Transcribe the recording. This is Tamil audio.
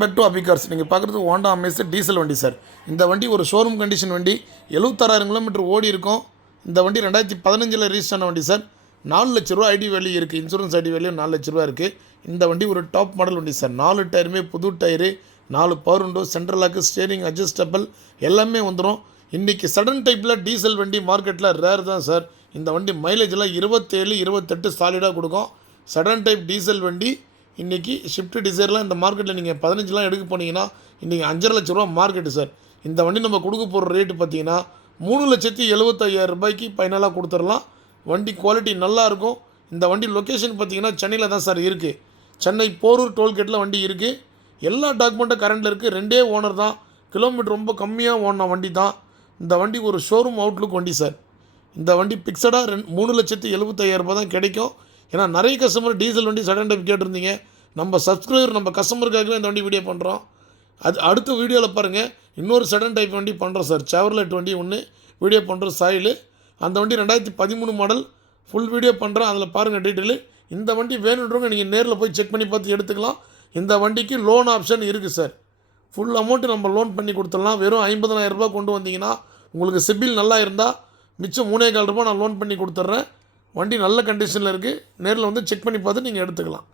Welcome back to Abhi cars. நீங்கள் பார்க்குறது ஹோண்டா அமேஸ் டீசல் வண்டி சார். இந்த வண்டி ஒரு ஷோரூம் கண்டிஷன் வண்டி, 76,000 கிலோமீட்டர் ஓடி இருக்கும். இந்த வண்டி 2015 ரிஜிஸ்டர் ஆன வண்டி சார். 4 லட்ச ரூபா ஐடி வேல்யூ இருக்குது. இன்சூரன்ஸ் ஐடி வேல்யூ 4 லட்ச ரூபா இருக்குது. இந்த வண்டி ஒரு டாப் மாடல் வண்டி சார். 4 டயருமே புது tyre, 4 power window, central lock, steering adjustable எல்லாமே வந்துடும். இன்றைக்கி சடன் டைப்பில் டீசல் வண்டி மார்க்கெட்டில் ரேர் தான் சார். இந்த வண்டி மைலேஜெலாம் 27-28 சாலிடாக கொடுக்கும். சடன் டைப் டீசல் வண்டி இன்றைக்கி ஷிஃப்ட் டிசைர்லாம் இந்த மார்க்கெட்டில் நீங்கள் 15 எடுக்க போனீங்கன்னா இன்றைக்கி 5.5 லட்ச ரூபா மார்க்கெட்டு சார். இந்த வண்டி நம்ம கொடுக்க போகிற ரேட்டு பார்த்தீங்கன்னா 3,75,000 ரூபாய்க்கு ஃபைனலாக கொடுத்துடலாம். வண்டி குவாலிட்டி நல்லாயிருக்கும். இந்த வண்டி லொக்கேஷன் பார்த்தீங்கன்னா சென்னையில் தான் சார் இருக்குது. சென்னை போரூர் டோல்கேட்டில் வண்டி இருக்குது. எல்லா டாக்குமெண்ட்டும் கரண்டில் இருக்குது. 2 ஓனர் தான். கிலோமீட்டர் ரொம்ப கம்மியாக ஓடின வண்டி தான். இந்த வண்டி ஒரு ஷோரூம் அவுட்லுக் வண்டி சார். இந்த வண்டி பிக்சடாக 3,75,000 ரூபா தான் கிடைக்கும். ஏன்னா நிறைய கஸ்டமர் டீசல் வண்டி சடன் டைப் கேட்டிருந்தீங்க. நம்ம சப்ஸ்கிரைபர் நம்ம கஸ்டமருக்காகவே இந்த வண்டி வீடியோ பண்ணுறோம். அது அடுத்த வீடியோவில் பாருங்கள், இன்னொரு சடன் டைப் வண்டி பண்ணுறோம் சார். செவர்லெட் வண்டி ஒன்று வீடியோ பண்ணுறோம் சாயில். அந்த வண்டி 2013 மாடல் ஃபுல் வீடியோ பண்ணுறேன். அதில் பாருங்கள் டீட்டெயிலு. இந்த வண்டி வேணுன்றவங்க நீங்கள் நேரில் போய் செக் பண்ணி பார்த்து எடுத்துக்கலாம். இந்த வண்டிக்கு லோன் ஆப்ஷன் இருக்குது சார். ஃபுல் அமௌண்ட்டு நம்ம லோன் பண்ணி கொடுத்துடலாம். வெறும் 50,000 ரூபா கொண்டு வந்தீங்கன்னா உங்களுக்கு சிபில் நல்லா இருந்தால் மிச்சம் 3,400 ரூபா நான் லோன் பண்ணி கொடுத்துட்றேன். வண்டி நல்ல கண்டிஷனில் இருக்குது. நேரில் வந்து செக் பண்ணி பார்த்து நீங்கள் எடுத்துக்கலாம்.